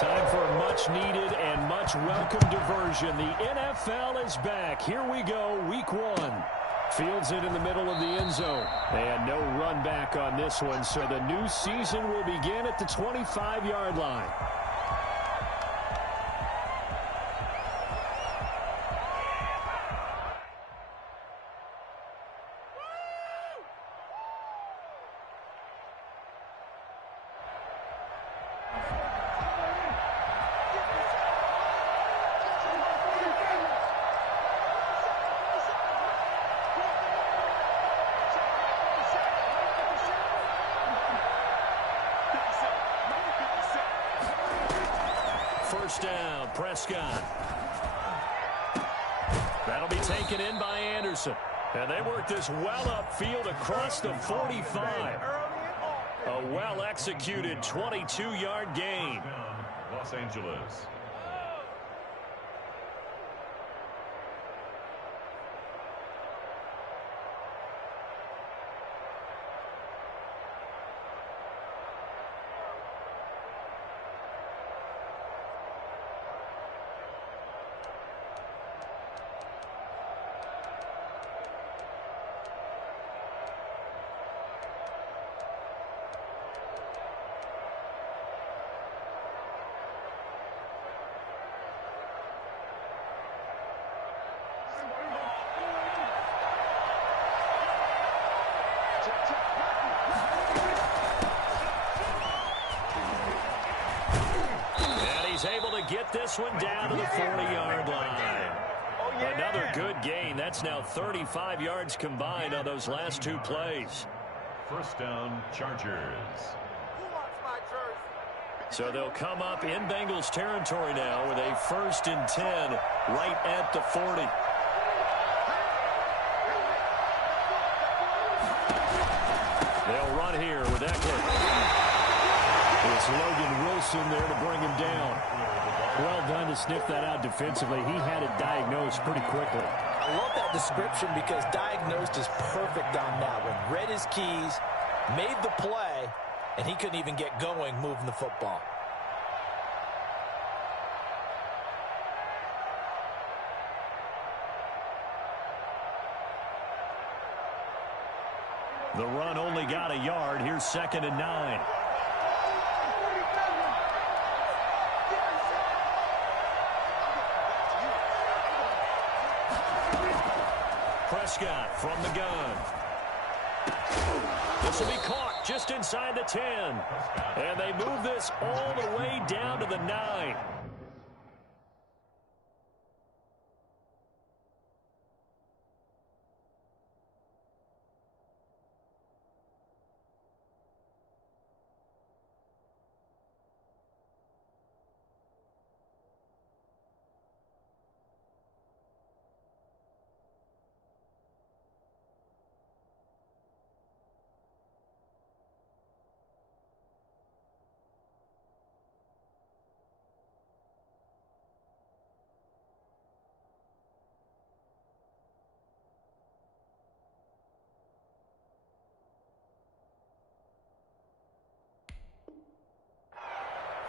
Time for a much-needed and much-welcome diversion. The NFL is back. Here we go, week one. Fields it in the middle of the end zone. And no run back on this one, so the new season will begin at the 25-yard line. First down, Prescott. That'll be taken in by Anderson. And they work this well upfield across the 45. A well-executed 22-yard gain. Los Angeles. Able to get this one down to the 40-yard line. Another good gain. That's now 35 yards combined on those last two plays. First down, Chargers. So they'll come up in Bengals territory now with a 1st and 10 right at the 40. They'll run here with Eckler. It's Logan Wilson there to bring him down. Well done to sniff that out defensively. He had it diagnosed pretty quickly. I love that description because diagnosed is perfect on that one. Read his keys, made the play, and he couldn't even get going moving the football. The run only got a yard. Here's 2nd and 9. Prescott from the gun. This will be caught just inside the 10. And they move this all the way down to the 9.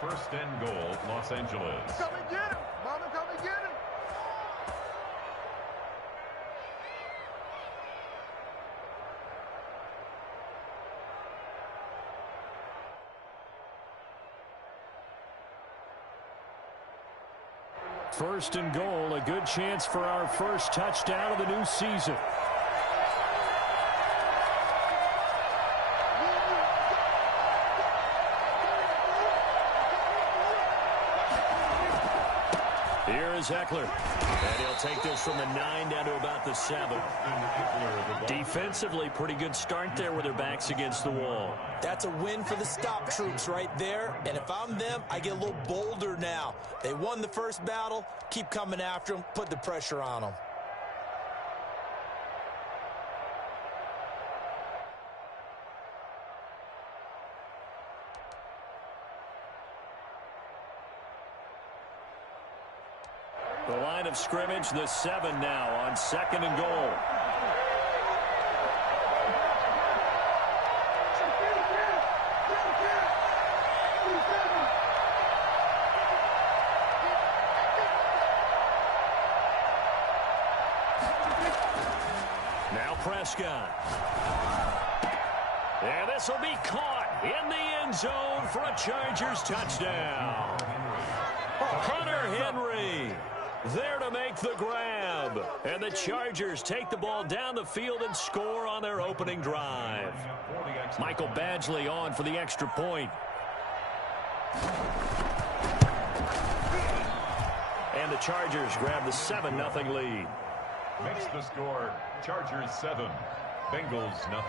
First and goal, Los Angeles. Come and get him. Mama, come and get him. First and goal, a good chance for our first touchdown of the new season. Here is Eckler. And he'll take this from the 9 down to about the 7. Defensively, pretty good start there with their backs against the wall. That's a win for the stop troops right there. And if I'm them, I get a little bolder now. They won the first battle. Keep coming after them. Put the pressure on them. The line of scrimmage, the 7 now on 2nd and goal. Prescott. And this will be caught in the end zone for a Chargers touchdown. Hunter Henry there to make the grab. And the Chargers take the ball down the field and score on their opening drive. Michael Badgley on for the extra point. And the Chargers grab the 7-0 lead. Makes the score Chargers 7, Bengals 0.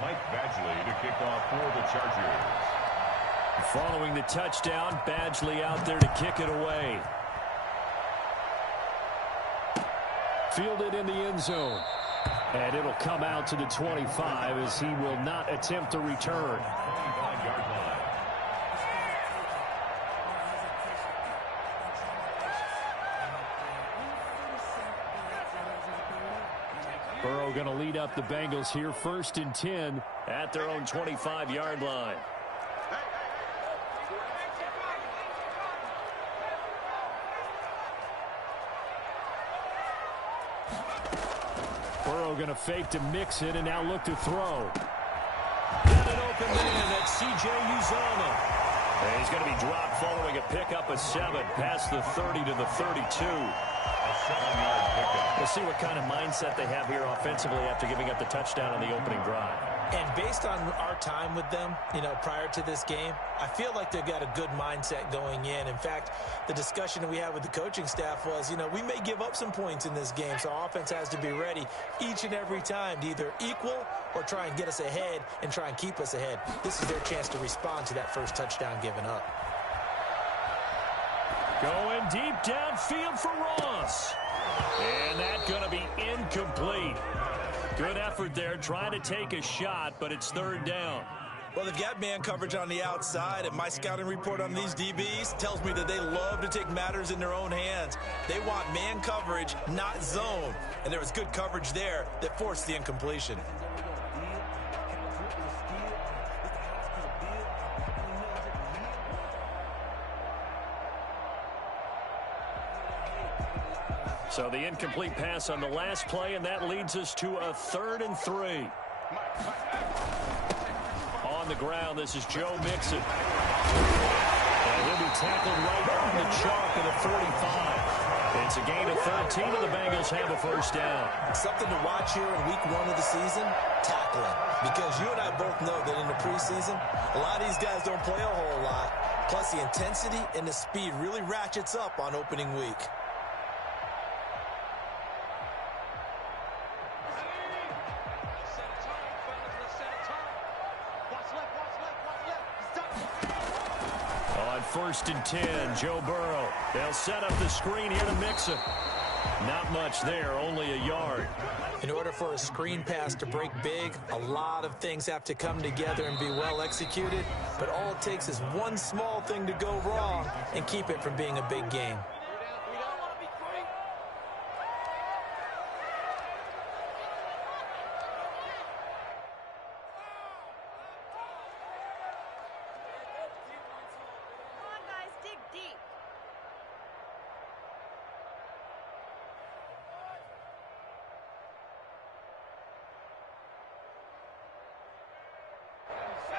Mike Badgley to kick off for the Chargers. Following the touchdown, Badgley out there to kick it away. Fielded in the end zone. And it'll come out to the 25 as he will not attempt to return. 25-yard line. Burrow going to lead up the Bengals here, 1st and 10 at their own 25-yard line. Burrow going to fake to mix it and now look to throw. Got an open man. That's C.J. Uzomah. And he's going to be dropped following a pickup of 7 past the 30 to the 32. A 7-yard pickup. We'll see what kind of mindset they have here offensively after giving up the touchdown on the opening drive. And based on our time with them, prior to this game, I feel like they've got a good mindset going in. In fact, the discussion that we had with the coaching staff was, we may give up some points in this game, so our offense has to be ready each and every time to either equal or try and get us ahead and try and keep us ahead. This is their chance to respond to that first touchdown given up. Going deep downfield for Ross. And that's going to be incomplete. Good effort there, trying to take a shot, but it's 3rd down. Well, they've got man coverage on the outside, and my scouting report on these DBs tells me that they love to take matters in their own hands. They want man coverage, not zone. And there was good coverage there that forced the incompletion. So the incomplete pass on the last play, and that leads us to a 3rd and 3. On the ground, this is Joe Mixon. And he'll be tackled right on the chalk of the 45. It's a gain of 13, and the Bengals have a 1st down. Something to watch here in week 1 of the season, tackling. Because you and I both know that in the preseason, a lot of these guys don't play a whole lot. Plus, the intensity and the speed really ratchets up on opening week. On 1st and 10, Joe Burrow. They'll set up the screen here to Mixon. Not much there, only a yard. In order for a screen pass to break big, a lot of things have to come together and be well executed. But all it takes is one small thing to go wrong and keep it from being a big game.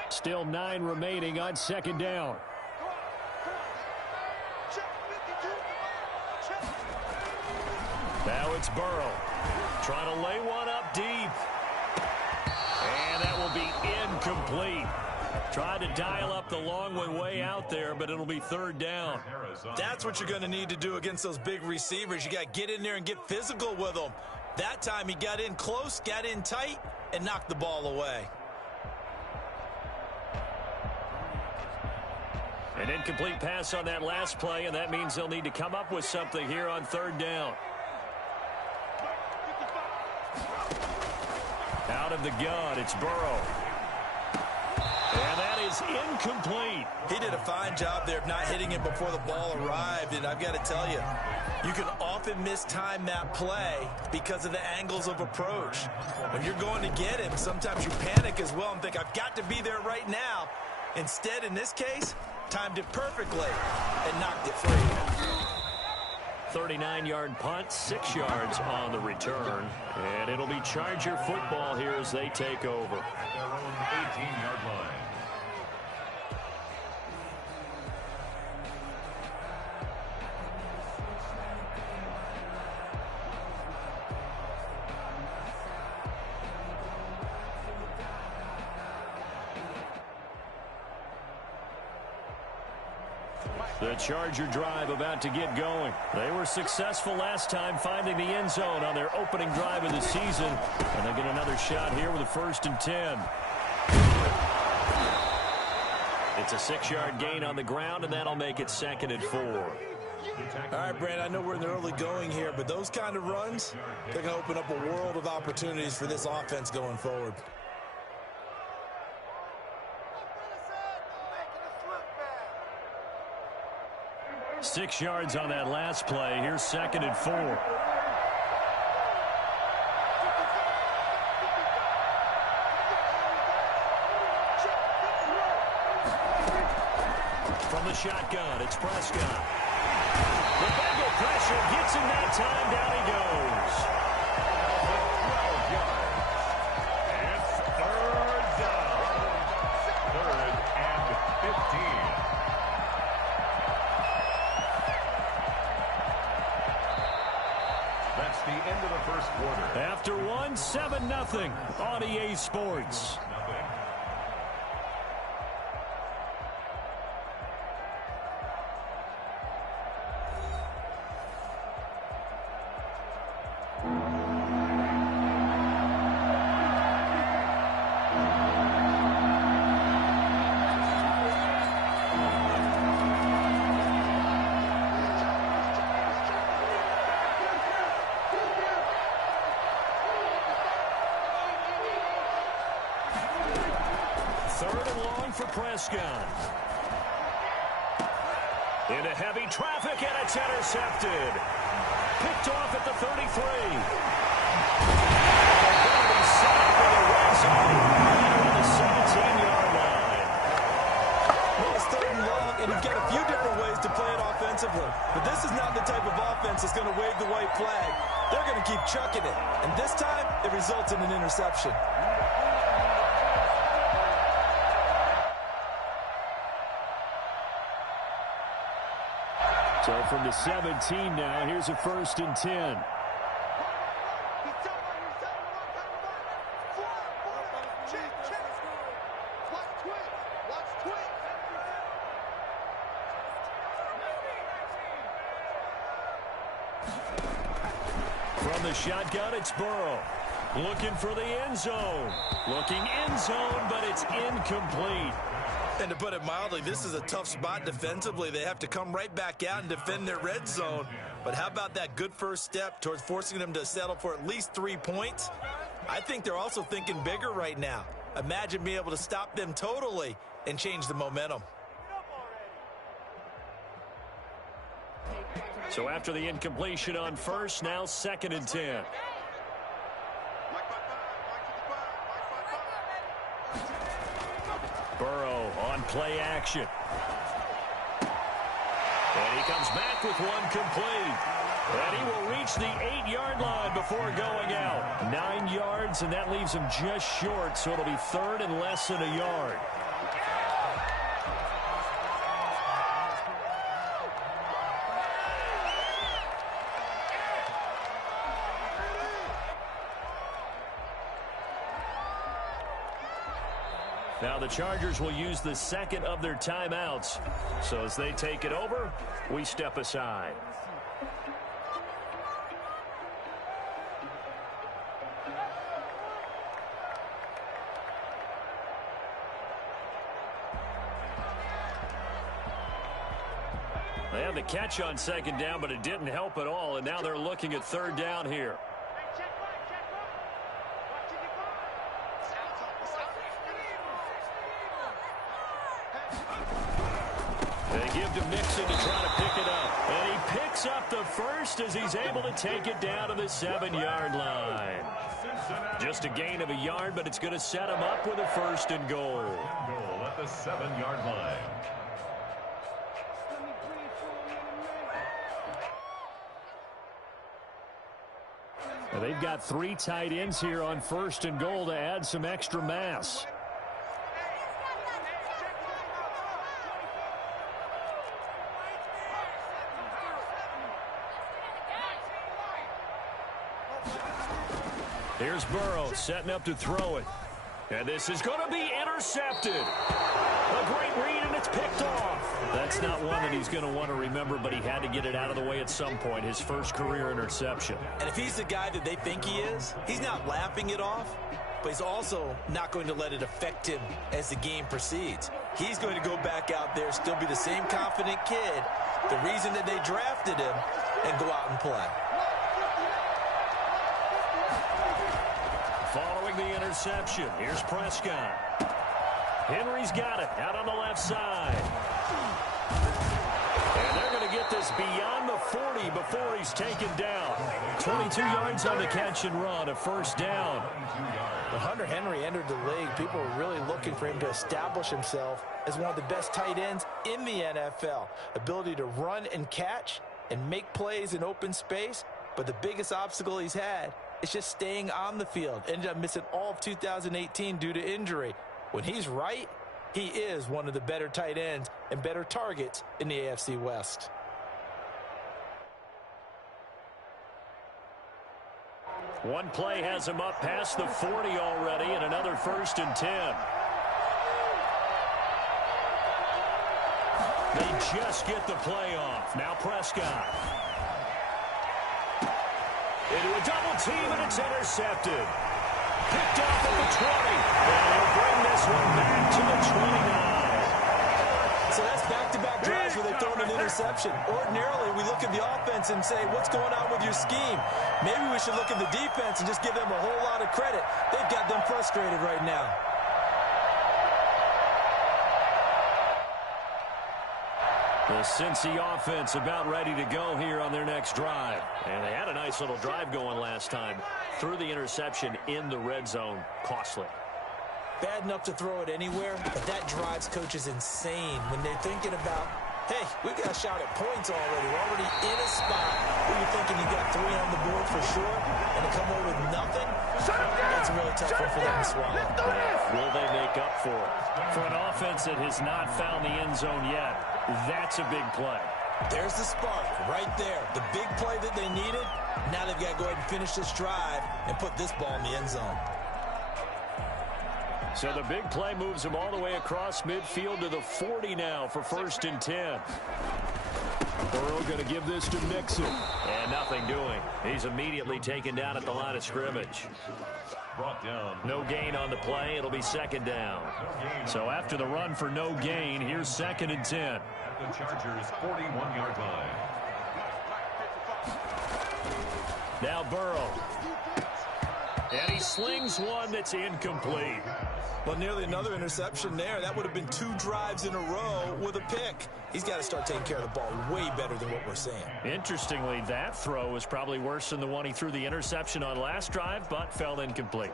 Still 9 remaining on 2nd down. Now it's Burrow. Trying to lay one up deep. And that will be incomplete. Tried to dial up the long one way out there, but it'll be 3rd down. That's what you're going to need to do against those big receivers. You got to get in there and get physical with them. That time he got in close, got in tight, and knocked the ball away. An incomplete pass on that last play, and that means they'll need to come up with something here on 3rd down. Out of the gun, it's Burrow. And that is incomplete. He did a fine job there of not hitting it before the ball arrived, and I've got to tell you, you can often mistime that play because of the angles of approach. When you're going to get him, sometimes you panic as well and think, I've got to be there right now. Instead, in this case, timed it perfectly and knocked it free. 39-yard punt, 6 yards on the return. And it'll be Charger football here as they take over. Their own 18-yard line. The Charger drive about to get going. They were successful last time finding the end zone on their opening drive of the season. And they get another shot here with a 1st and 10. It's a 6-yard gain on the ground, and that'll make it 2nd and 4. All right, Brand, I know we're in the early going here, but those kind of runs, they're going to open up a world of opportunities for this offense going forward. 6 yards on that last play. Here's 2nd and 4. From the shotgun, it's Prescott. The Bengal pressure gets him that time. Down he goes. 12 yards. It's 3rd down. 3rd and 15. That's the end of the first quarter. After one, 7-0 on EA Sports. Prescott. Into heavy traffic, and it's intercepted. Picked off at the 33. Set up in the red zone on the 17-yard line. Well, it's 3rd and long, and you've got a few different ways to play it offensively. But this is not the type of offense that's going to wave the white flag. They're going to keep chucking it. And this time, it results in an interception. So from the 17 now, here's a 1st and 10. From the shotgun, it's Burrow. Looking for the end zone. Looking end zone, but it's incomplete. And to put it mildly, this is a tough spot defensively. They have to come right back out and defend their red zone. But how about that good first step towards forcing them to settle for at least 3 points? I think they're also thinking bigger right now. Imagine being able to stop them totally and change the momentum. So after the incompletion on 1st, now 2nd and 10. Burrow on play action. And he comes back with one complete. And he will reach the 8-yard line before going out. 9 yards, and that leaves him just short, so it'll be 3rd and less than a yard. Now the Chargers will use the 2nd of their timeouts. So as they take it over, we step aside. They had the catch on 2nd down, but it didn't help at all, and now they're looking at 3rd down here. They give to Mixon to try to pick it up. And he picks up the 1st as he's able to take it down to the 7-yard line. Just a gain of a yard, but it's going to set him up with a 1st and goal. Goal at the 7-yard line. They've got 3 tight ends here on 1st and goal to add some extra mass. Here's Burrow setting up to throw it. And this is going to be intercepted. A great read, and it's picked off. That's not one that he's going to want to remember, but he had to get it out of the way at some point, his first career interception. And if he's the guy that they think he is, he's not laughing it off, but he's also not going to let it affect him as the game proceeds. He's going to go back out there, still be the same confident kid, the reason that they drafted him, and go out and play. Following the interception, here's Prescott. Henry's got it out on the left side. And they're going to get this beyond the 40 before he's taken down. 22 yards on the catch and run, a first down. When Hunter Henry entered the league, people were really looking for him to establish himself as one of the best tight ends in the NFL. Ability to run and catch and make plays in open space, but the biggest obstacle he's had is just staying on the field. Ended up missing all of 2018 due to injury. When he's right, he is one of the better tight ends and better targets in the AFC West. One play has him up past the 40 already, and another 1st and 10. They just get the play off. Now Prescott. Into a double team, and it's intercepted. Picked off at the 20. And he'll bring this one back to the 29. So that's back-to-back drives where they've thrown an interception. Ordinarily, we look at the offense and say, what's going on with your scheme? Maybe we should look at the defense and just give them a whole lot of credit. They've got them frustrated right now. The Cincy offense about ready to go here on their next drive. And they had a nice little drive going last time. Threw the interception in the red zone. Costly. Bad enough to throw it anywhere, but that drives coaches insane when they're thinking about, hey, we've got a shot at points already. We're already in a spot where you're thinking you got 3 on the board for sure, and to come away with nothing, that's a really tough one for them to swallow. Will they make up for it? For an offense that has not found the end zone yet, that's a big play. There's the spark right there. The big play that they needed. Now they've got to go ahead and finish this drive and put this ball in the end zone. So the big play moves him all the way across midfield to the 40 now for 1st and 10. Burrow going to give this to Mixon. And nothing doing. He's immediately taken down at the line of scrimmage. Brought down. No gain on the play. It'll be 2nd down. So after the run for no gain, here's 2nd and 10. At the Chargers' 41-yard line. Now Burrow. And he slings one that's incomplete. Well, nearly another interception there. That would have been 2 drives in a row with a pick. He's got to start taking care of the ball way better than what we're seeing. Interestingly, that throw was probably worse than the one he threw the interception on last drive, but fell incomplete.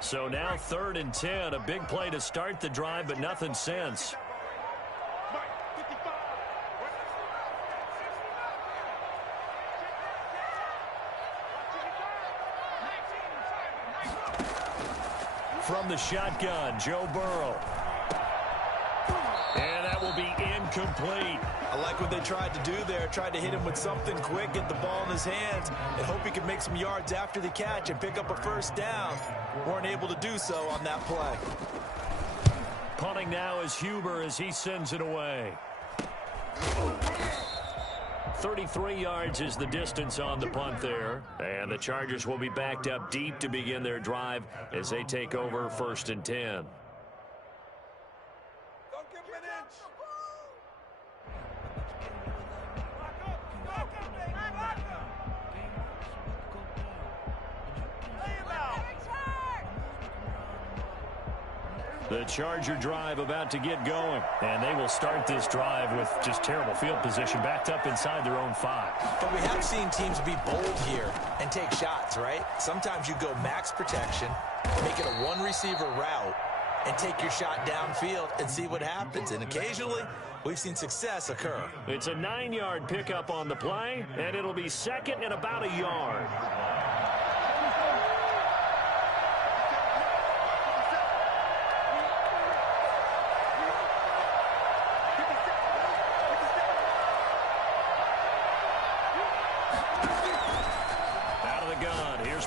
So now 3rd and 10, a big play to start the drive, but nothing since. From the shotgun, Joe Burrow. And that will be incomplete. I like what they tried to do there. Tried to hit him with something quick, get the ball in his hands, and hope he could make some yards after the catch and pick up a 1st down. Weren't able to do so on that play. Punting now is Huber as he sends it away. 33 yards is the distance on the punt there. And the Chargers will be backed up deep to begin their drive as they take over 1st and 10. Don't give him an inch. The Charger drive about to get going. And they will start this drive with just terrible field position, backed up inside their own 5. But we have seen teams be bold here and take shots, right? Sometimes you go max protection, make it a 1-receiver route, and take your shot downfield and see what happens. And occasionally, we've seen success occur. It's a 9-yard pickup on the play, and it'll be second and about a yard.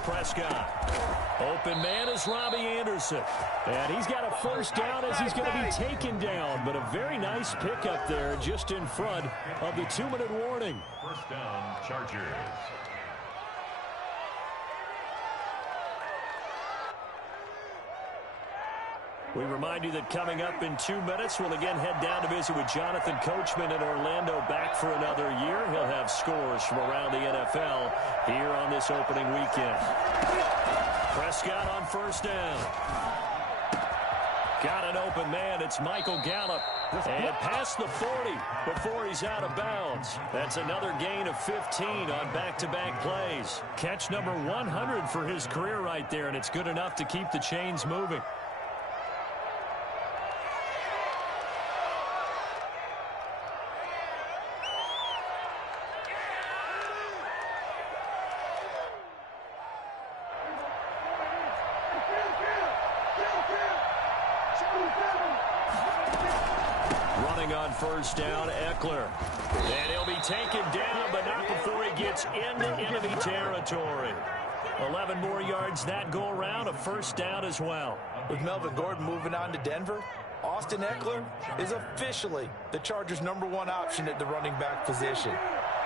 Prescott. Open man is Robbie Anderson. And he's got a first down as he's going to be taken down. But a very nice pickup there just in front of the 2-minute warning. First down, Chargers. We remind you that coming up in 2 minutes, we'll again head down to visit with Jonathan Coachman in Orlando, back for another year. He'll have scores from around the NFL here on this opening weekend. Prescott on first down. Got an open man. It's Michael Gallup. And past the 40 before he's out of bounds. That's another gain of 15 on back-to-back plays. Catch number 100 for his career right there, and it's good enough to keep the chains moving. First down, Eckler. And he'll be taken down, but not before he gets into enemy territory. 11 more yards that go around, a first down as well. With Melvin Gordon moving on to Denver, Austin Eckler is officially the Chargers' #1 option at the running back position.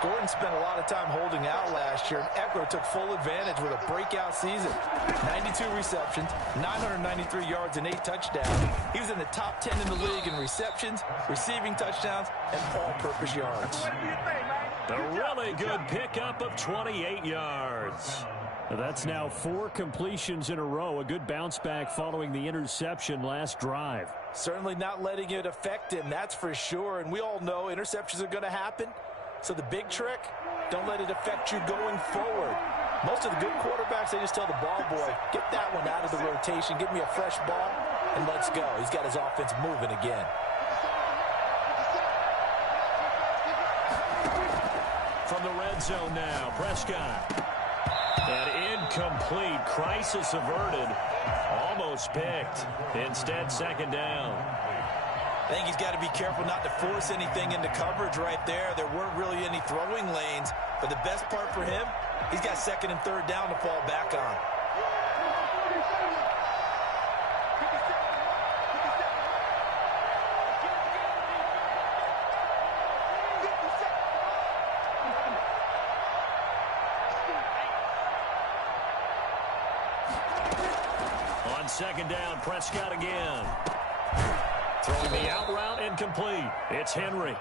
Gordon spent a lot of time holding out last year, and Eckler took full advantage with a breakout season. 92 receptions, 993 yards, and 8 touchdowns. He was in the top 10 in the league in receptions, receiving touchdowns, and all-purpose yards. A really good pickup of 28 yards. That's now 4 completions in a row. A good bounce back following the interception last drive. Certainly not letting it affect him, that's for sure. And we all know interceptions are going to happen. So the big trick, don't let it affect you going forward. Most of the good quarterbacks, they just tell the ball boy, get that one out of the rotation, give me a fresh ball, and let's go. He's got his offense moving again. From the red zone now, Prescott. An incomplete, crisis averted, almost picked. Instead, second down. I think he's got to be careful not to force anything into coverage right there. There weren't really any throwing lanes, but the best part for him, he's got second and third down to fall back on. On second down, Prescott again. Throwing the out route, incomplete. It's Henry.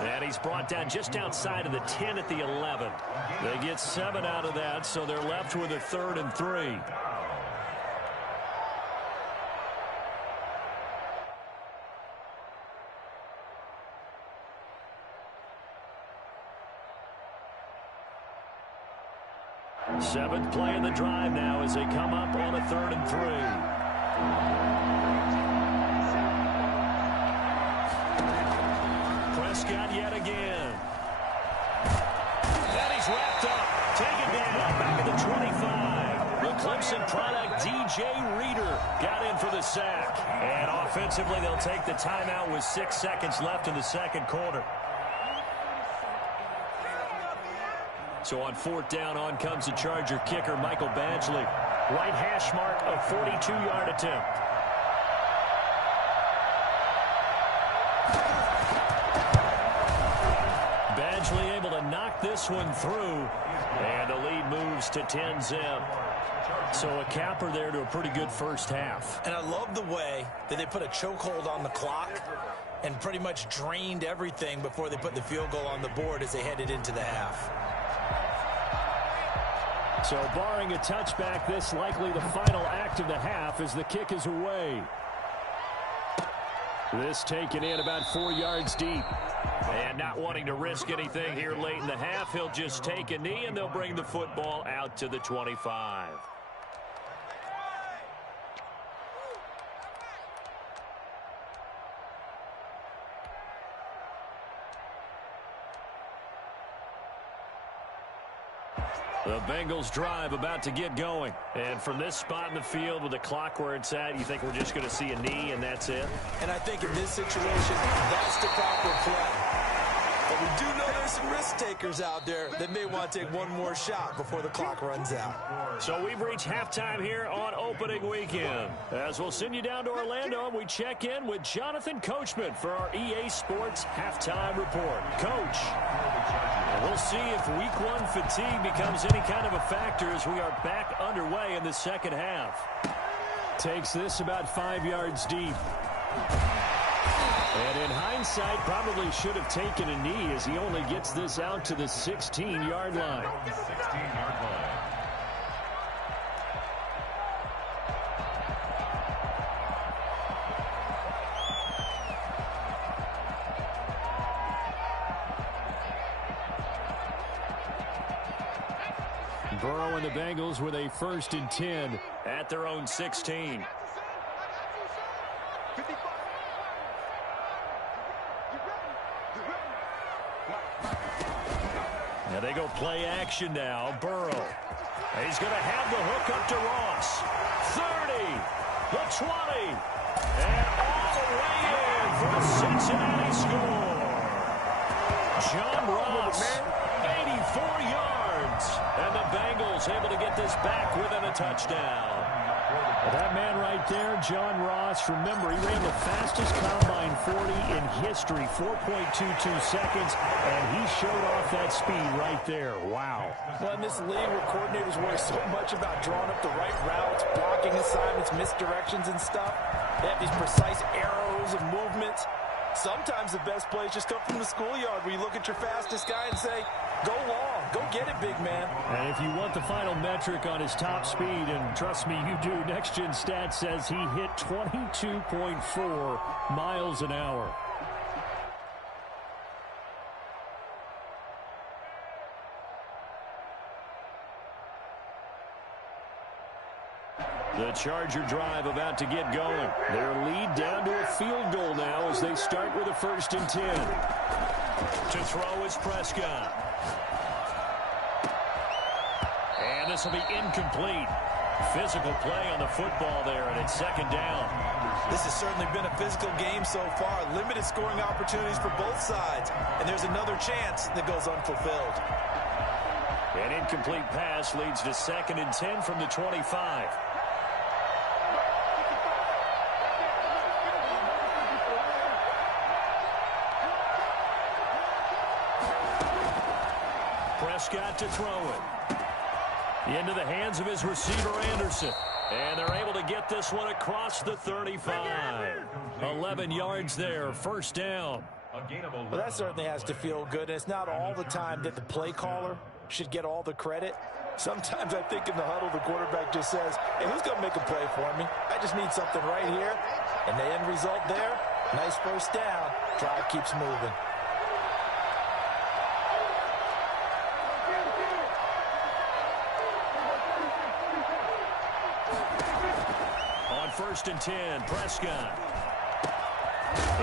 And he's brought down just outside of the 10 at the 11. They get 7 out of that, so they're left with a 3rd and 3. Seventh play of the drive now as they come up on a 3rd and 3. Prescott yet again. And he's wrapped up. Taken down. Back at the 25. The Clemson product, DJ Reader, got in for the sack. And offensively, they'll take the timeout with 6 seconds left in the second quarter. So on 4th down, on comes the Charger kicker, Michael Badgley. Right hash mark, a 42-yard attempt. Badgley able to knock this one through, and the lead moves to 10-zip. So a capper there to a pretty good first half. And I love the way that they put a chokehold on the clock and pretty much drained everything before they put the field goal on the board as they headed into the half. So barring a touchback, this likely the final act of the half as the kick is away. This taken in about 4 yards deep. And not wanting to risk anything here late in the half, he'll just take a knee and they'll bring the football out to the 25. The Bengals drive about to get going. And from this spot in the field with the clock where it's at, you think we're just going to see a knee and that's it? And I think in this situation, that's the proper play. But we do know there's some risk takers out there that may want to take one more shot before the clock runs out. So we've reached halftime here on opening weekend. As we'll send you down to Orlando, we check in with Jonathan Coachman for our EA Sports Halftime Report. Coach, we'll see if week one fatigue becomes any kind of a factor as we are back underway in the second half. Takes this about 5 yards deep. And in hindsight, probably should have taken a knee as he only gets this out to the 16-yard line. 16-yard line. Burrow and the Bengals with a 1st and 10 at their own 16. Now they go play action now. Burrow. He's going to have the hook up to Ross. 30. The 20. And all the way in for a Cincinnati score. John Ross, 84 yards. And the Bengals able to get this back within a touchdown. That man right there, John Ross, remember, he ran the fastest combine 40 in history, 4.22 seconds, and he showed off that speed right there. Wow. Well, in this league where coordinators worry so much about drawing up the right routes, blocking assignments, misdirections and stuff, they have these precise arrows and movements. Sometimes the best plays just come from the schoolyard where you look at your fastest guy and say, go long, go get it, big man. And if you want the final metric on his top speed, and trust me, you do, Next Gen Stats says he hit 22.4 miles an hour. The Charger drive about to get going. Their lead down to a field goal now as they start with a 1st and 10. To throw is Prescott. And this will be incomplete. Physical play on the football there, and it's 2nd down. This has certainly been a physical game so far. Limited scoring opportunities for both sides. And there's another chance that goes unfulfilled. An incomplete pass leads to 2nd and 10 from the 25. Prescott to throw it. Into the hands of his receiver, Anderson. And they're able to get this one across the 35. 11 yards there, 1st down. Well, that certainly has to feel good. And it's not all the time that the play caller should get all the credit. Sometimes I think in the huddle, the quarterback just says, hey, who's going to make a play for me? I just need something right here. And the end result there, nice 1st down. Drive keeps moving. On 1st and 10, Prescott.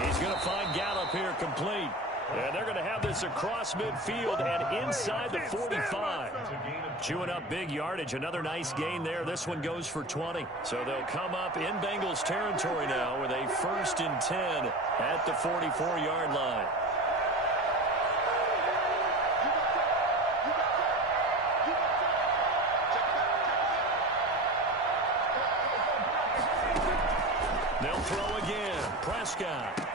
He's going to find Gallup here complete. And they're going to have this across midfield and inside the 45. Chewing up big yardage. Another nice gain there. This one goes for 20. So they'll come up in Bengals territory now with a 1st and 10 at the 44-yard line. They'll throw again. Prescott.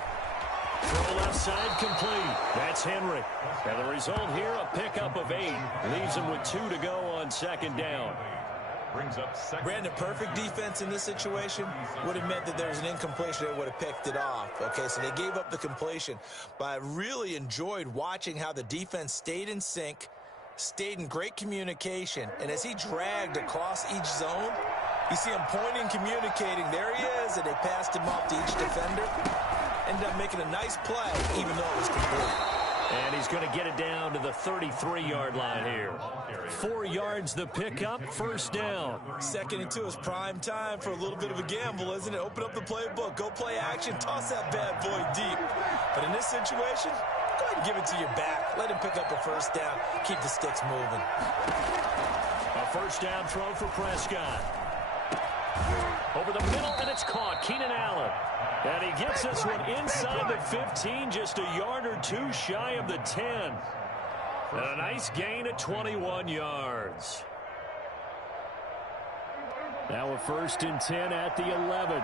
Throw left side complete. That's Henry. And the result here, a pickup of 8. Leaves him with 2 to go on 2nd down. Brings up 2nd. Brandon, perfect defense in this situation would have meant that there was an incompletion. They would have picked it off. Okay, so they gave up the completion. But I really enjoyed watching how the defense stayed in sync, stayed in great communication. And as he dragged across each zone, you see him pointing, communicating. There he is, and they passed him off to each defender. Ended up making a nice play, even though it was complete. And he's going to get it down to the 33-yard line here. 4 yards the pickup, 1st down. 2nd and 2 is prime time for a little bit of a gamble, isn't it? Open up the playbook, go play action, toss that bad boy deep. But in this situation, go ahead and give it to your back. Let him pick up a first down. Keep the sticks moving. A first down throw for Prescott. Over the middle, and it's caught. Keenan Allen. And he gets this one inside the 15, just a yard or two shy of the 10. And a nice gain of 21 yards. Now a 1st and 10 at the 11.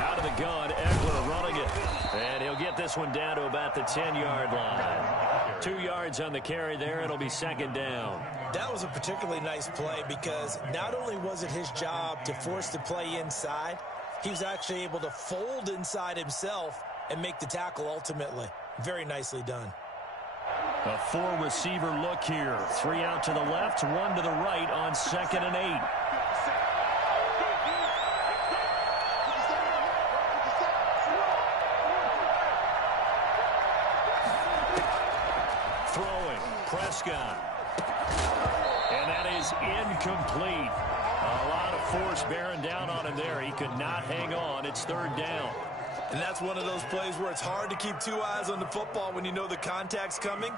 Out of the gun, Eckler running it. And he'll get this one down to about the 10-yard line. 2 yards on the carry there. It'll be 2nd down. That was a particularly nice play because not only was it his job to force the play inside, he was actually able to fold inside himself and make the tackle ultimately. Very nicely done. A 4-receiver look here. 3 out to the left, 1 to the right on 2nd and 8. Throwing, Prescott. And that is incomplete. A lot of force bearing down on him there. He could not hang on. It's 3rd down. And that's one of those plays where it's hard to keep 2 eyes on the football when you know the contact's coming,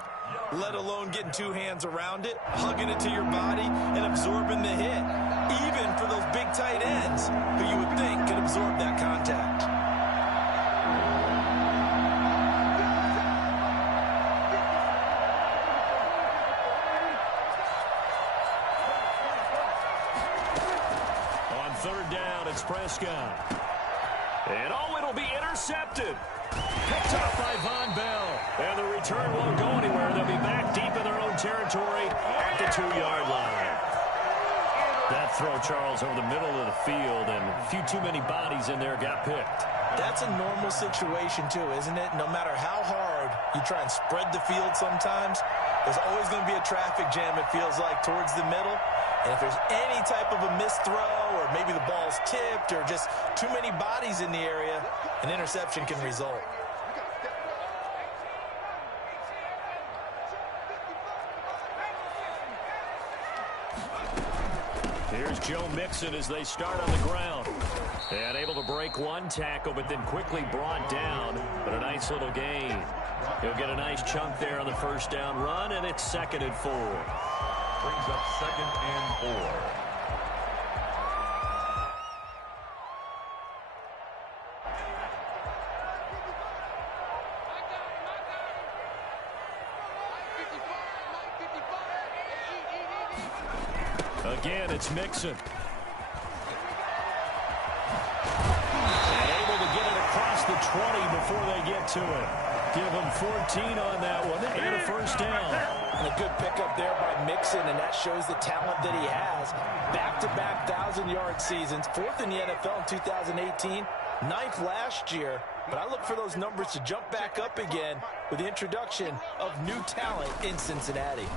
let alone getting 2 hands around it, hugging it to your body, and absorbing the hit, even for those big tight ends who you would think could absorb that contact. On 3rd down, it's Prescott. And it'll be intercepted. Picked off by Von Bell. And the return won't go anywhere. They'll be back deep in their own territory at the 2-yard line. That throw, Charles, over the middle of the field, and a few too many bodies in there got picked. That's a normal situation, too, isn't it? No matter how hard you try and spread the field sometimes, there's always going to be a traffic jam, it feels like, towards the middle. And if there's any type of a missed throw or maybe the ball's tipped or just too many bodies in the area, an interception can result. Here's Joe Mixon as they start on the ground. And able to break one tackle, but then quickly brought down. But a nice little gain. He'll get a nice chunk there on the 1st down run, and it's 2nd and 4. Brings up 2nd and 4. Again, it's Mixon. And able to get it across the 20 before they get to it. Give him 14 on that one and a 1st down. And a good pickup there by Mixon, and that shows the talent that he has. Back-to-back 1,000-yard seasons, 4th in the NFL in 2018, 9th last year. But I look for those numbers to jump back up again with the introduction of new talent in Cincinnati.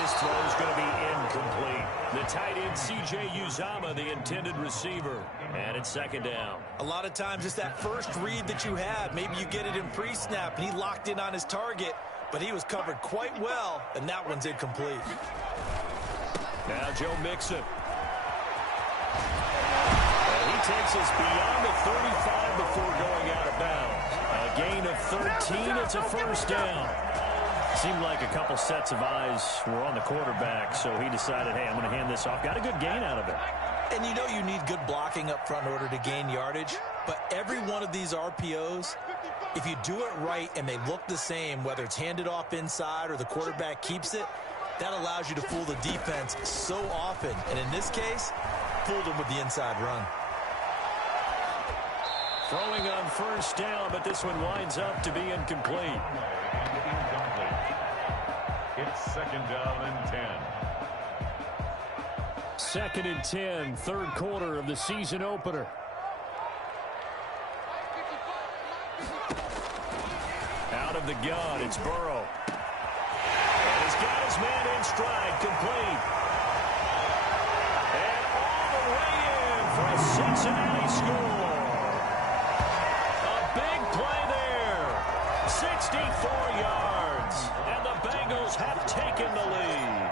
His throw is going to be incomplete. The tight end, C.J. Uzomah, the intended receiver. And it's 2nd down. A lot of times it's that first read that you have. Maybe you get it in pre-snap, and he locked in on his target, but he was covered quite well, and that one's incomplete. Now Joe Mixon. And he takes us beyond the 35 before going out of bounds. A gain of 13. It's a 1st down. Seemed like a couple sets of eyes were on the quarterback, so he decided, hey, I'm going to hand this off. Got a good gain out of it. And you know you need good blocking up front in order to gain yardage, but every one of these RPOs, if you do it right and they look the same, whether it's handed off inside or the quarterback keeps it, that allows you to fool the defense so often. And in this case, fooled them with the inside run. Throwing on 1st down, but this one winds up to be incomplete. It's 2nd down and 10. 2nd and 10, 3rd quarter of the season opener. Out of the gun, it's Burrow. And he's got his man in stride, complete. And all the way in for a Cincinnati score. A big play there. 64 yards. And the Bengals have taken the lead.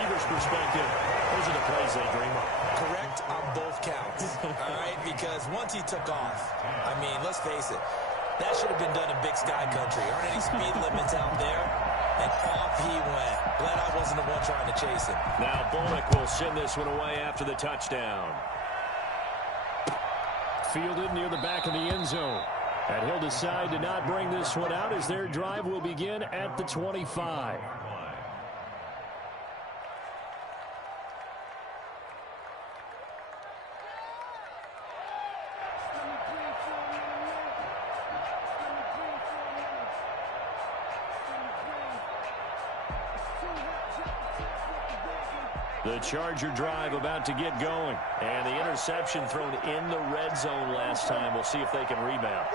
receiver's perspective, those are the plays they dream of. Correct on both counts, all right? Because once he took off, I mean, let's face it, that should have been done in Big Sky Country. Aren't any speed limits out there? And off he went. Glad I wasn't the one trying to chase him. Now Bullock will send this one away after the touchdown. Fielded near the back of the end zone. And he'll decide to not bring this one out as their drive will begin at the 25. The Charger drive about to get going. And the interception thrown in the red zone last time. We'll see if they can rebound.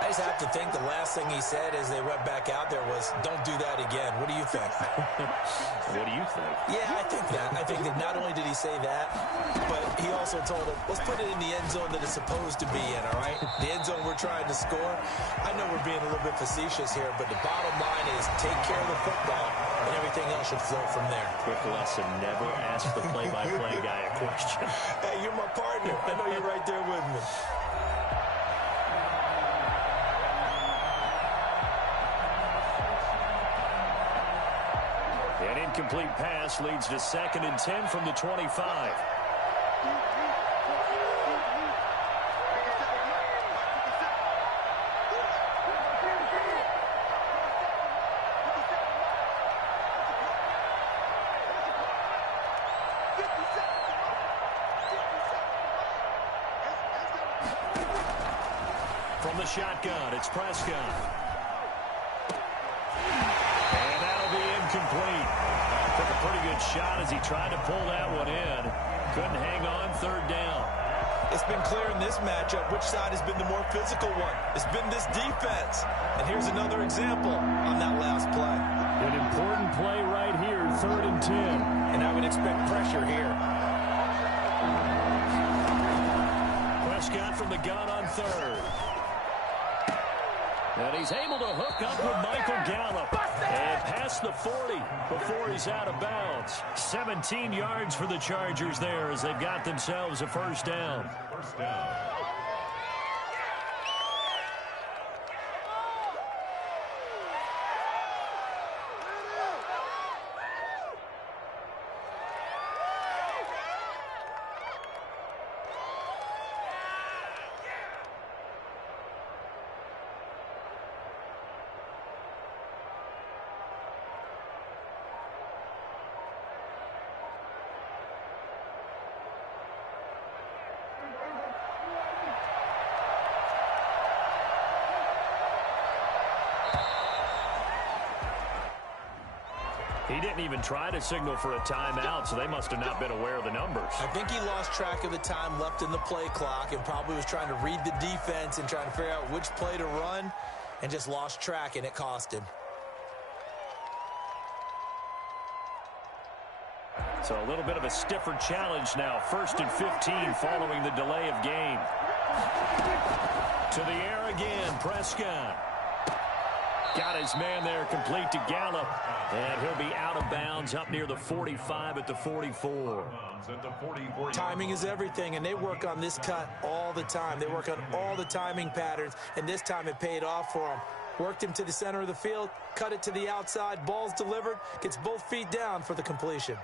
I just have to think the last thing he said as they went back out there was, don't do that again. What do you think? What do you think? Yeah, I think that. I think that not only did he say that, but he also told him, let's put it in the end zone that it's supposed to be in, all right? The end zone we're trying to score. I know we're being a little bit facetious here, but the bottom line is take care of the football, and everything else should flow from there. Quick lesson, never ask the play-by-play guy a question. Hey, you're my partner. I know you're right there with me. An incomplete pass leads to 2nd and 10 from the 25. From the shotgun, it's Prescott. And that'll be incomplete. Took a pretty good shot as he tried to pull that one in. Couldn't hang on, 3rd down. It's been clear in this matchup which side has been the more physical one. It's been this defense. And here's another example on that last play. An important play right here, 3rd and 10. And I would expect pressure here. Prescott from the gun on 3rd. And he's able to hook up with Michael Gallup and past the 40 before he's out of bounds. 17 yards for the Chargers there as they've got themselves a 1st down. First down. He didn't even try to signal for a timeout, so they must have not been aware of the numbers. I think he lost track of the time left in the play clock and probably was trying to read the defense and trying to figure out which play to run and just lost track, and it cost him. So a little bit of a stiffer challenge now. 1st and 15 following the delay of game. To the air again, Prescott. Got his man there, complete to Gallup. And he'll be out of bounds up near the 45 at the 44. Timing is everything, and they work on this cut all the time. They work on all the timing patterns, and this time it paid off for him. Worked him to the center of the field, cut it to the outside, ball's delivered, gets both feet down for the completion.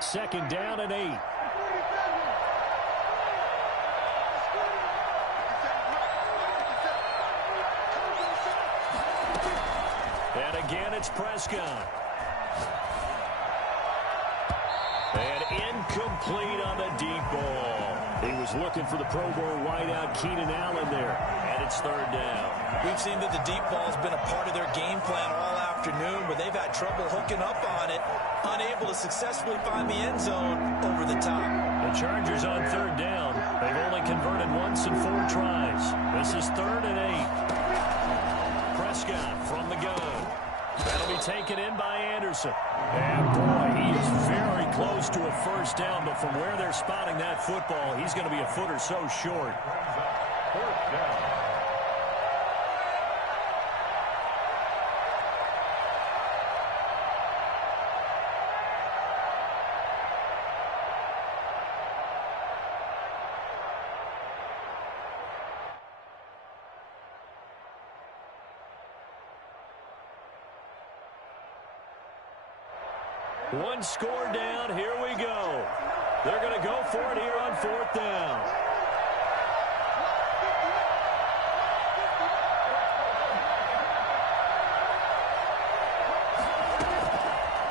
Second down and 8. And again, it's Prescott. And incomplete on the deep ball. He was looking for the Pro Bowl wideout Keenan Allen there. And it's 3rd down. We've seen that the deep ball has been a part of their game plan all afternoon, but they've had trouble hooking up on it, unable to successfully find the end zone over the top. The Chargers on 3rd down. They've only converted once in 4 tries. This is 3rd and 8. Prescott from the gun. That'll be taken in by Anderson. And boy, he is very close to a 1st down, but from where they're spotting that football, he's going to be a foot or so short. 4th down. One score down. Here we go. They're going to go for it here on 4th down.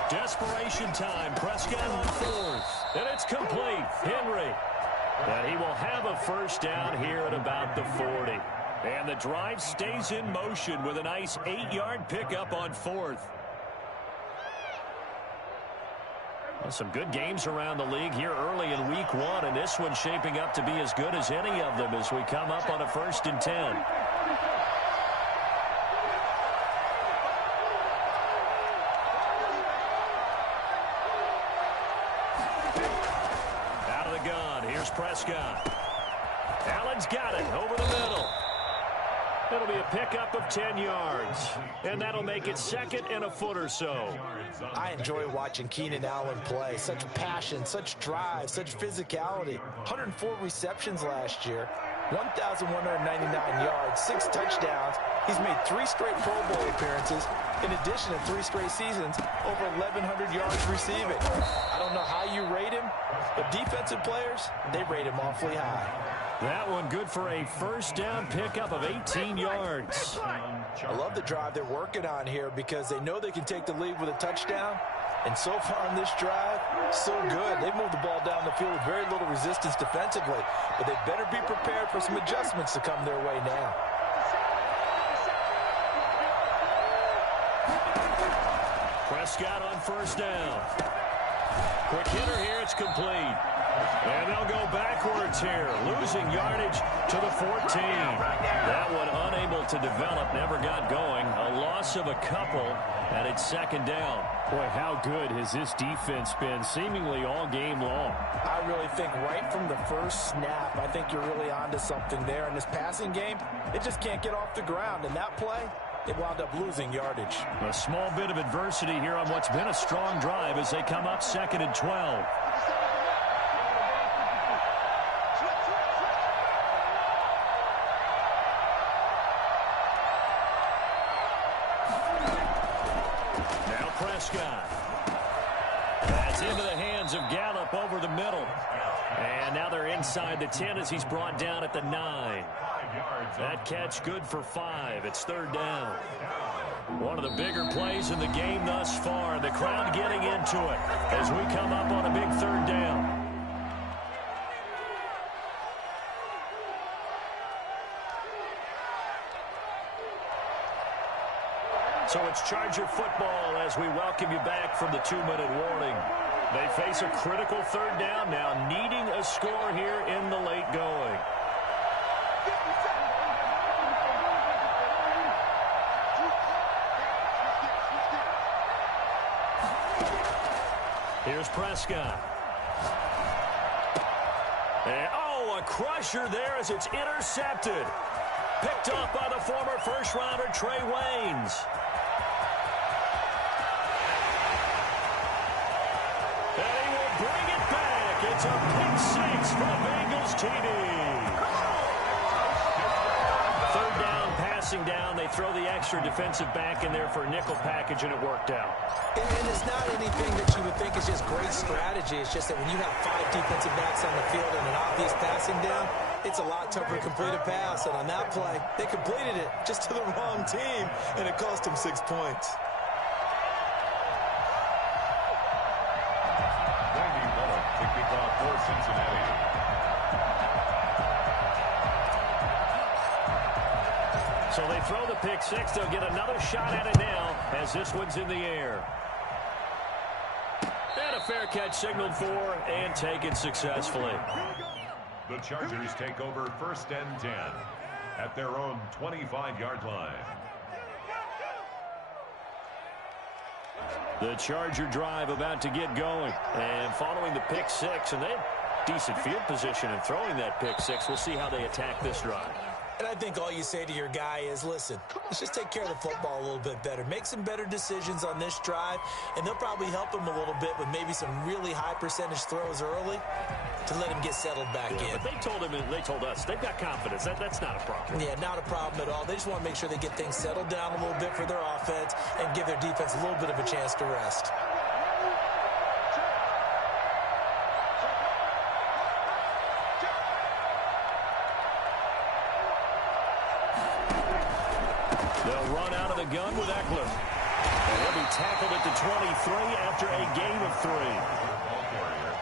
Desperation time. Prescott on 4th. And it's complete. Henry. And he will have a first down here at about the 40. And the drive stays in motion with a nice 8-yard pickup on 4th. Well, some good games around the league here early in week 1, and this one's shaping up to be as good as any of them as we come up on a 1st and 10. Out of the gun, here's Prescott. Allen's got it over the middle. It'll be a pickup of 10 yards, and that'll make it 2nd and a foot or so. I enjoy watching Keenan Allen play. Such passion, such drive, such physicality. 104 receptions last year, 1,199 yards, 6 touchdowns. He's made 3 straight Pro Bowl appearances, in addition to 3 straight seasons, over 1,100 yards receiving. I don't know how you rate him, but defensive players, they rate him awfully high. That one good for a first down pickup of 18 yards. I love the drive they're working on here because they know they can take the lead with a touchdown. And so far in this drive, so good. They've moved the ball down the field with very little resistance defensively. But they better be prepared for some adjustments to come their way now. Prescott on first down. Quick hitter here, it's complete. And they'll go backwards here, losing yardage to the 14. That one unable to develop, never got going. A loss of a couple, and it's 2nd down. Boy, how good has this defense been seemingly all game long? I really think right from the first snap, I think you're really onto something there. In this passing game, it just can't get off the ground. And that play, they wound up losing yardage. A small bit of adversity here on what's been a strong drive as they come up 2nd and 12. Prescott. That's into the hands of Gallup over the middle. And now they're inside the 10 as he's brought down at the 9. That catch good for 5. It's 3rd down. One of the bigger plays in the game thus far. The crowd getting into it as we come up on a big 3rd down. So it's Charger football as we welcome you back from the 2-minute warning. They face a critical 3rd down now, needing a score here in the late going. Here's Prescott. And, oh, a crusher there as it's intercepted. Picked up by the former first-rounder Trey Waynes. And he will bring it back. It's a pick 6 for Bengals TD. 3rd down, passing down. They throw the extra defensive back in there for a nickel package, and it worked out. And it's not anything that you would think is just great strategy. It's just that when you have 5 defensive backs on the field and an obvious passing down, it's a lot tougher to complete a pass. And on that play, they completed it just to the wrong team, and it cost them 6 points. To kick off for Cincinnati. So they throw the pick 6. They'll get another shot at it now as this one's in the air. And a fair catch signaled for and taken successfully. The Chargers take over 1st and 10 at their own 25-yard line. The Charger drive about to get going. And following the pick 6, and they have decent field position in throwing that pick 6. We'll see how they attack this drive. And I think all you say to your guy is, listen, let's just take care of the football a little bit better. Make some better decisions on this drive, and they'll probably help him a little bit with maybe some really high percentage throws early to let him get settled back in. But they told him, and they told us, they've got confidence. That's not a problem. Yeah, not a problem at all. They just want to make sure they get things settled down a little bit for their offense and give their defense a little bit of a chance to rest. They'll run out of the gun with Eckler. And he'll be tackled at the 23 after a gain of 3.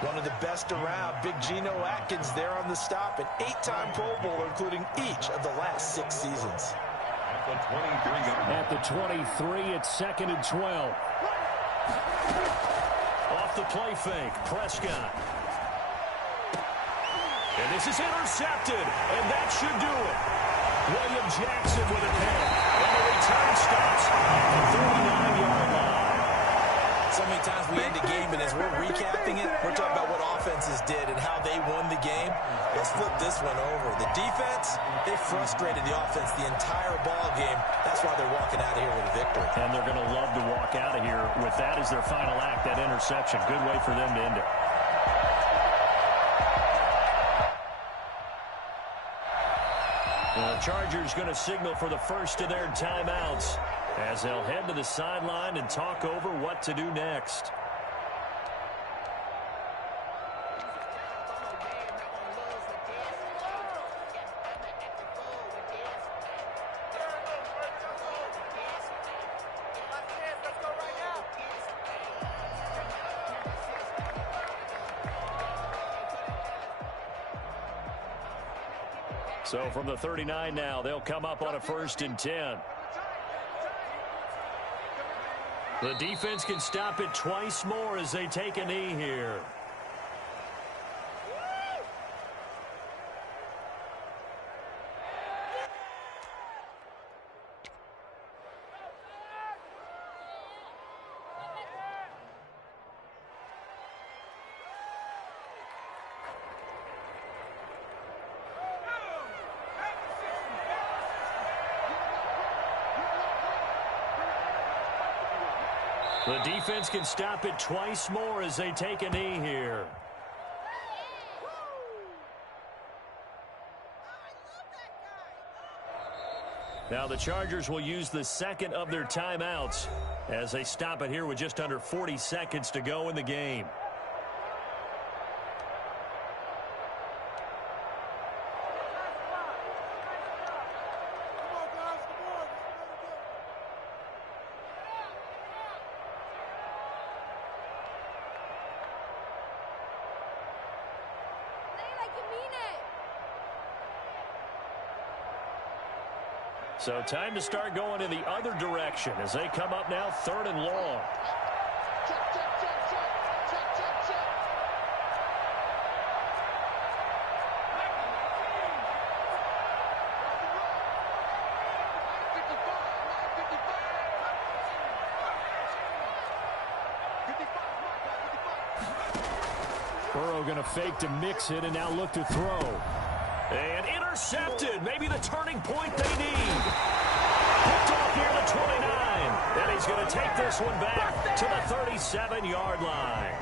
One of the best around, Big Geno Atkins there on the stop, an 8-time Pro Bowler, including each of the last 6 seasons. At the 23, it's 2nd and 12. Off the play fake, Prescott. And this is intercepted, and that should do it. William Jackson with a pick. And the return stops at the 39-yard line. So many times we end the game, and as we're recapping it, we're talking about what offenses did and how they won the game. Let's flip this one over. The defense, they frustrated the offense the entire ball game. That's why they're walking out of here with a victory. And they're going to love to walk out of here with that as their final act, that interception. Good way for them to end it. The Chargers going to signal for the first of their timeouts as they'll head to the sideline and talk over what to do next. So from the 39 now, they'll come up on a 1st and 10. The defense can stop it twice more as they take a knee here. The defense can stop it twice more as they take a knee here. Now the Chargers will use the 2nd of their timeouts as they stop it here with just under 40 seconds to go in the game. So time to start going in the other direction as they come up now 3rd and long. Burrow going to fake to mix it and now look to throw. And intercepted. Maybe the turning point they need. Picked off here at the 29. And he's going to take this one back to the 37-yard line.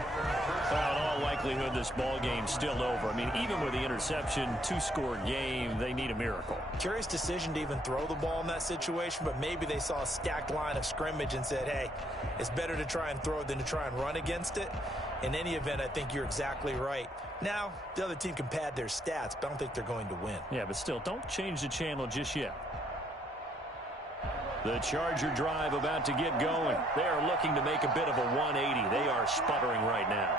Well, in all likelihood, this ball game's still over. I mean, even with the interception, 2-score game, they need a miracle. Curious decision to even throw the ball in that situation, but maybe they saw a stacked line of scrimmage and said, hey, it's better to try and throw than to try and run against it. In any event, I think you're exactly right. Now, the other team can pad their stats, but I don't think they're going to win. Yeah, but still, don't change the channel just yet. The Charger drive about to get going. They are looking to make a bit of a 180. They are sputtering right now.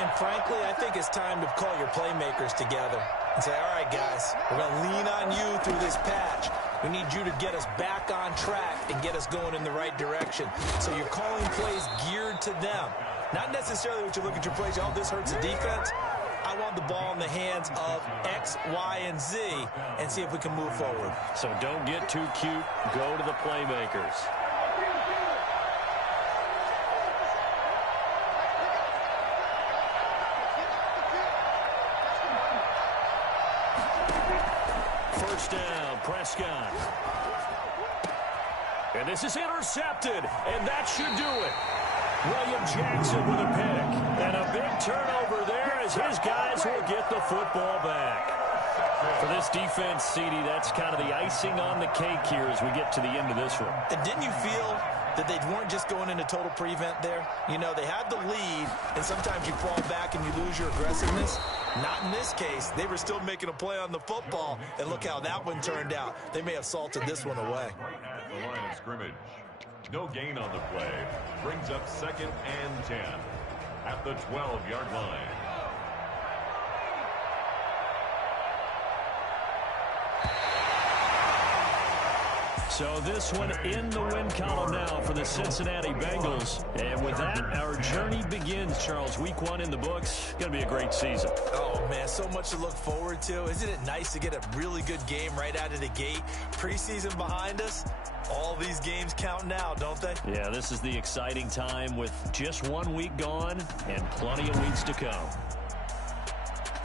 And frankly, I think it's time to call your playmakers together and say, all right, guys, we're going to lean on you through this patch. We need you to get us back on track and get us going in the right direction. So you're calling plays geared to them. Not necessarily what you look at your plays, oh, this hurts the defense. I want the ball in the hands of X, Y, and Z and see if we can move forward. So don't get too cute. Go to the playmakers. First down, Prescott. And this is intercepted, and that should do it. William Jackson with a pick. And a big turnover there as his guys will get the football back. For this defense, CD, that's kind of the icing on the cake here as we get to the end of this one. And didn't you feel that they weren't just going into total prevent there? You know, they had the lead, and sometimes you fall back and you lose your aggressiveness. Not in this case. They were still making a play on the football, and look how that one turned out. They may have salted this one away. Right at the line of scrimmage. No gain on the play. Brings up 2nd and 10 at the 12-yard line. So this one in the win column now for the Cincinnati Bengals. And with that, our journey begins, Charles. Week 1 in the books. Going to be a great season. Oh, man, so much to look forward to. Isn't it nice to get a really good game right out of the gate? Preseason behind us. All these games count now, don't they? Yeah, this is the exciting time with just 1 week gone and plenty of weeks to come.